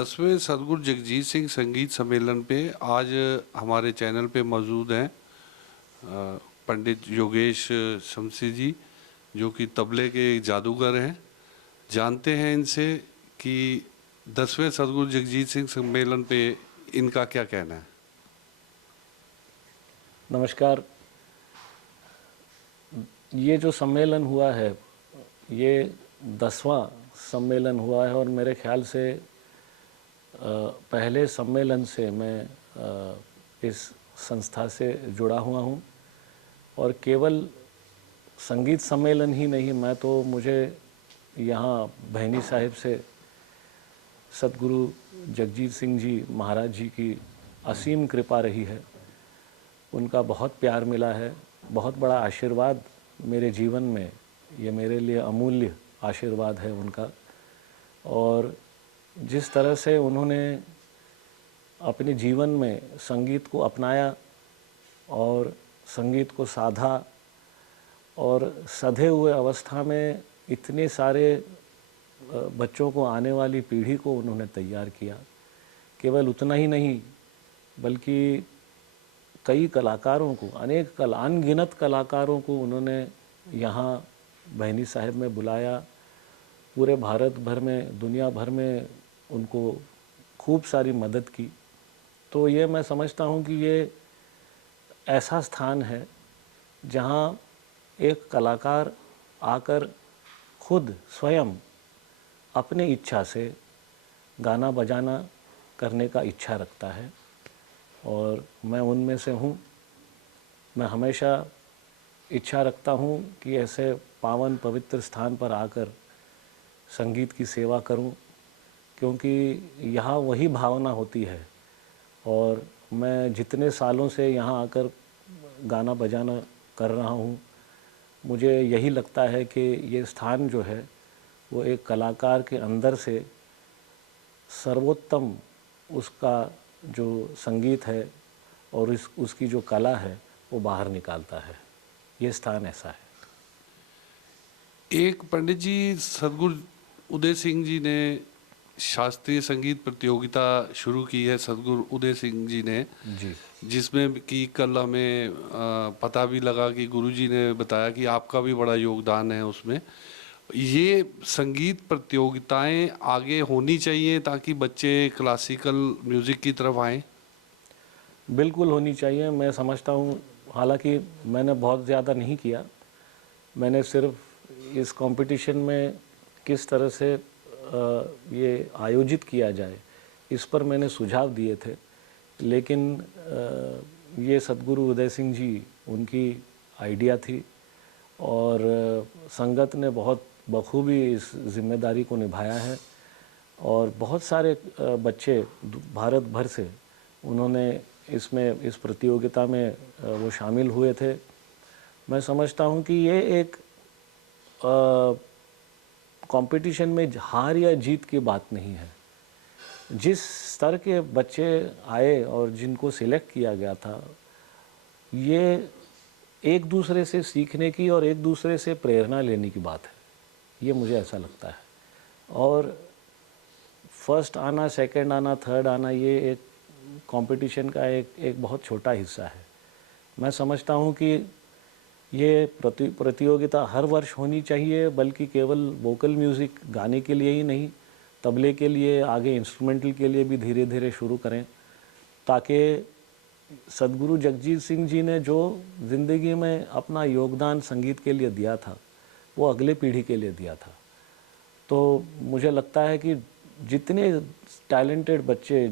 10वें सदगुरु जगजीत सिंह संगीत सम्मेलन पे आज हमारे चैनल पे मौजूद हैं पंडित योगेश शमशी जी, जो कि तबले के जादूगर हैं। जानते हैं इनसे कि 10वें सदगुरु जगजीत सिंह सम्मेलन पे इनका क्या कहना है। नमस्कार। ये जो सम्मेलन हुआ है ये 10वां सम्मेलन हुआ है और मेरे ख्याल से पहले सम्मेलन से मैं इस संस्था से जुड़ा हुआ हूँ और केवल संगीत सम्मेलन ही नहीं, मैं तो मुझे यहाँ भैनी साहिब से सतगुरु जगजीत सिंह जी महाराज जी की असीम कृपा रही है। उनका बहुत प्यार मिला है, बहुत बड़ा आशीर्वाद मेरे जीवन में, ये मेरे लिए अमूल्य आशीर्वाद है उनका। और जिस तरह से उन्होंने अपने जीवन में संगीत को अपनाया और संगीत को साधा और सधे हुए अवस्था में इतने सारे बच्चों को, आने वाली पीढ़ी को उन्होंने तैयार किया। केवल उतना ही नहीं बल्कि कई कलाकारों को, अनगिनत कलाकारों को उन्होंने यहाँ भैनी साहिब में बुलाया। पूरे भारत भर में, दुनिया भर में उनको खूब सारी मदद की। तो ये मैं समझता हूँ कि ये ऐसा स्थान है जहाँ एक कलाकार आकर खुद स्वयं अपने इच्छा से गाना बजाना करने का इच्छा रखता है और मैं उनमें से हूँ। मैं हमेशा इच्छा रखता हूँ कि ऐसे पावन पवित्र स्थान पर आकर संगीत की सेवा करूँ, क्योंकि यहाँ वही भावना होती है। और मैं जितने सालों से यहाँ आकर गाना बजाना कर रहा हूँ, मुझे यही लगता है कि ये स्थान जो है वो एक कलाकार के अंदर से सर्वोत्तम उसका जो संगीत है और उसकी जो कला है वो बाहर निकालता है। ये स्थान ऐसा है। एक पंडित जी, सदगुरु उदय सिंह जी ने शास्त्रीय संगीत प्रतियोगिता शुरू की है, सदगुरु उदय सिंह जी ने जी, जिसमें कि कल हमें पता भी लगा कि गुरुजी ने बताया कि आपका भी बड़ा योगदान है उसमें। ये संगीत प्रतियोगिताएं आगे होनी चाहिए ताकि बच्चे क्लासिकल म्यूज़िक की तरफ आएँ। बिल्कुल होनी चाहिए। मैं समझता हूँ, हालांकि मैंने बहुत ज़्यादा नहीं किया, मैंने सिर्फ इस कंपटीशन में किस तरह से ये आयोजित किया जाए इस पर मैंने सुझाव दिए थे। लेकिन ये सतगुरु उदय सिंह जी, उनकी आइडिया थी और संगत ने बहुत बखूबी इस जिम्मेदारी को निभाया है और बहुत सारे बच्चे भारत भर से उन्होंने इसमें, इस प्रतियोगिता में वो शामिल हुए थे। मैं समझता हूँ कि ये एक कंपटीशन में हार या जीत की बात नहीं है। जिस स्तर के बच्चे आए और जिनको सिलेक्ट किया गया था, ये एक दूसरे से सीखने की और एक दूसरे से प्रेरणा लेने की बात है, ये मुझे ऐसा लगता है। और फर्स्ट आना, सेकंड आना, थर्ड आना, ये एक कंपटीशन का एक बहुत छोटा हिस्सा है। मैं समझता हूँ कि ये प्रतियोगिता हर वर्ष होनी चाहिए, बल्कि केवल वोकल म्यूज़िक गाने के लिए ही नहीं, तबले के लिए, आगे इंस्ट्रूमेंटल के लिए भी धीरे धीरे शुरू करें, ताकि सदगुरु जगजीत सिंह जी ने जो ज़िंदगी में अपना योगदान संगीत के लिए दिया था वो अगले पीढ़ी के लिए दिया था। तो मुझे लगता है कि जितने टैलेंटेड बच्चे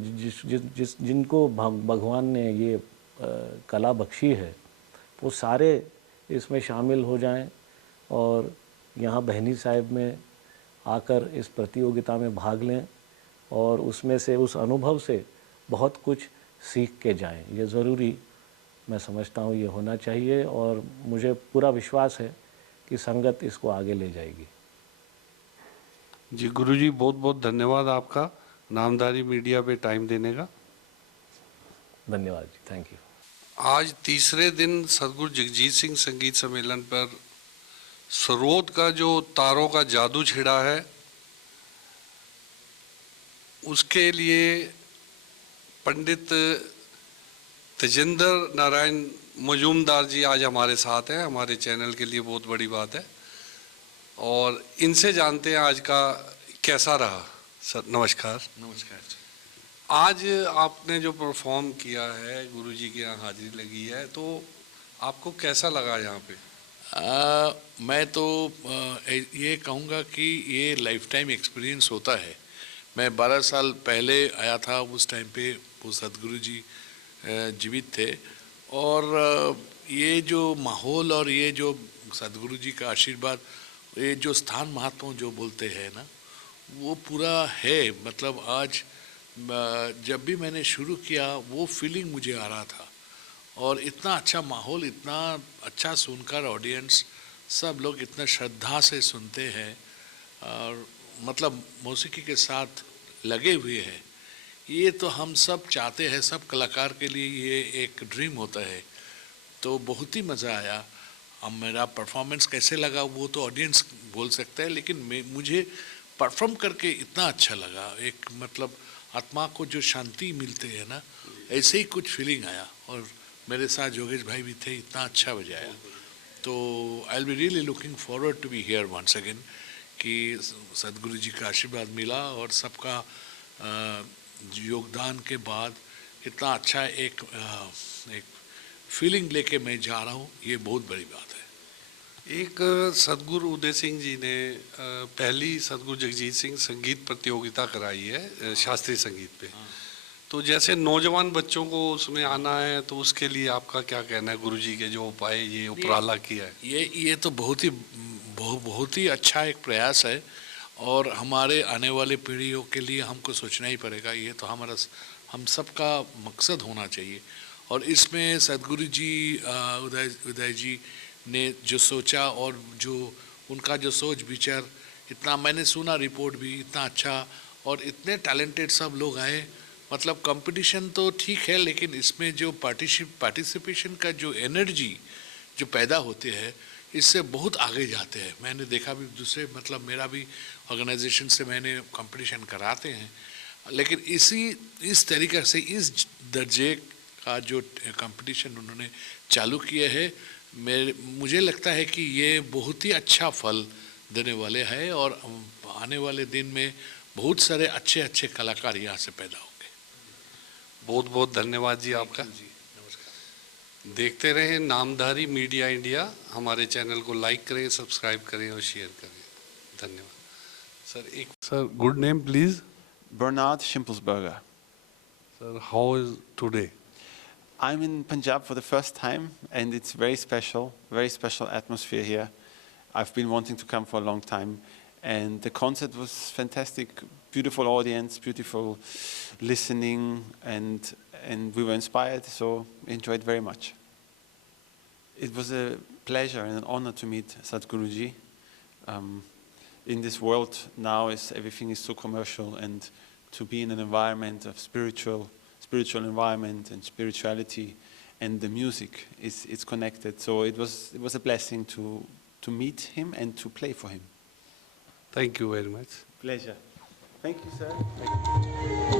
जिनको भगवान ने ये कला बख्शी है, वो सारे इसमें शामिल हो जाएं और यहाँ भैनी साहिब में आकर इस प्रतियोगिता में भाग लें और उसमें से, उस अनुभव से बहुत कुछ सीख के जाएं। ये ज़रूरी, मैं समझता हूँ ये होना चाहिए और मुझे पूरा विश्वास है कि संगत इसको आगे ले जाएगी। जी गुरुजी, बहुत बहुत धन्यवाद आपका नामधारी मीडिया पे टाइम देने का। धन्यवाद जी, थैंक यू। आज तीसरे दिन सदगुरु जगजीत सिंह संगीत सम्मेलन पर सरोद का जो तारों का जादू छिड़ा है उसके लिए पंडित तेजेंद्र नारायण मजूमदार जी आज हमारे साथ हैं। हमारे चैनल के लिए बहुत बड़ी बात है और इनसे जानते हैं आज का कैसा रहा। सर नमस्कार। नमस्कार जी। आज आपने जो परफॉर्म किया है, गुरुजी के यहाँ हाजिरी लगी है, तो आपको कैसा लगा यहाँ पे? मैं तो ये कहूँगा कि ये लाइफ टाइम एक्सपीरियंस होता है। मैं 12 साल पहले आया था, उस टाइम पे वो सदगुरु जी जीवित थे और ये जो माहौल और ये जो सदगुरु जी का आशीर्वाद, ये जो स्थान महात्मा जो बोलते हैं ना, वो पूरा है। मतलब आज जब भी मैंने शुरू किया वो फीलिंग मुझे आ रहा था और इतना अच्छा माहौल, इतना अच्छा सुनकर ऑडियंस सब लोग इतना श्रद्धा से सुनते हैं और मतलब मौसीकी के साथ लगे हुए हैं। ये तो हम सब चाहते हैं, सब कलाकार के लिए ये एक ड्रीम होता है। तो बहुत ही मज़ा आया। अब मेरा परफॉर्मेंस कैसे लगा वो तो ऑडियंस बोल सकता है, लेकिन मुझे परफॉर्म करके इतना अच्छा लगा। एक मतलब आत्मा को जो शांति मिलते है ना, ऐसे ही कुछ फीलिंग आया। और मेरे साथ योगेश भाई भी थे, इतना अच्छा बजाया। तो I will be really looking forward to be here once again कि सदगुरु जी का आशीर्वाद मिला और सबका योगदान के बाद इतना अच्छा एक फीलिंग लेके मैं जा रहा हूँ, ये बहुत बड़ी बात है। एक सदगुरु उदय सिंह जी ने पहली सदगुरु जगजीत सिंह संगीत प्रतियोगिता कराई है शास्त्रीय संगीत पे। तो जैसे नौजवान बच्चों को उसमें आना है, तो उसके लिए आपका क्या कहना है? गुरुजी के जो उपाय ये उपराला किया है, ये तो बहुत ही अच्छा एक प्रयास है और हमारे आने वाले पीढ़ियों के लिए हमको सोचना ही पड़ेगा। ये तो हम सबका मकसद होना चाहिए। और इसमें सदगुरु जी उदय जी ने जो सोचा और जो उनका जो सोच विचार, इतना मैंने सुना, रिपोर्ट भी इतना अच्छा और इतने टैलेंटेड सब लोग आए। मतलब कंपटीशन तो ठीक है, लेकिन इसमें जो पार्टिसिपेशन का जो एनर्जी जो पैदा होते हैं, इससे बहुत आगे जाते हैं। मैंने देखा भी दूसरे, मतलब मेरा भी ऑर्गेनाइजेशन से मैंने कंपटीशन कराते हैं, लेकिन इस तरीक़े से इस दर्जे का जो कंपटीशन उन्होंने चालू किया है, मुझे लगता है कि ये बहुत ही अच्छा फल देने वाले हैं और आने वाले दिन में बहुत सारे अच्छे अच्छे कलाकार यहाँ से पैदा होंगे। बहुत बहुत धन्यवाद जी आपका। देखते रहें नामधारी मीडिया इंडिया। हमारे चैनल को लाइक करें, सब्सक्राइब करें और शेयर करें। धन्यवाद। Sir good name please. Bernard Schimpelsberger. Sir, how is today? I'm in Punjab for the first time and it's very special atmosphere here. I've been wanting to come for a long time and the concert was fantastic, beautiful audience, beautiful listening and we were inspired, so enjoyed very much. It was a pleasure and an honor to meet Sadhguruji. In this world now everything is so commercial, and to be in an environment of spiritual environment and spirituality, and the music is connected. So it was a blessing to meet him and to play for him. Thank you very much. Pleasure. Thank you, sir. Thank you.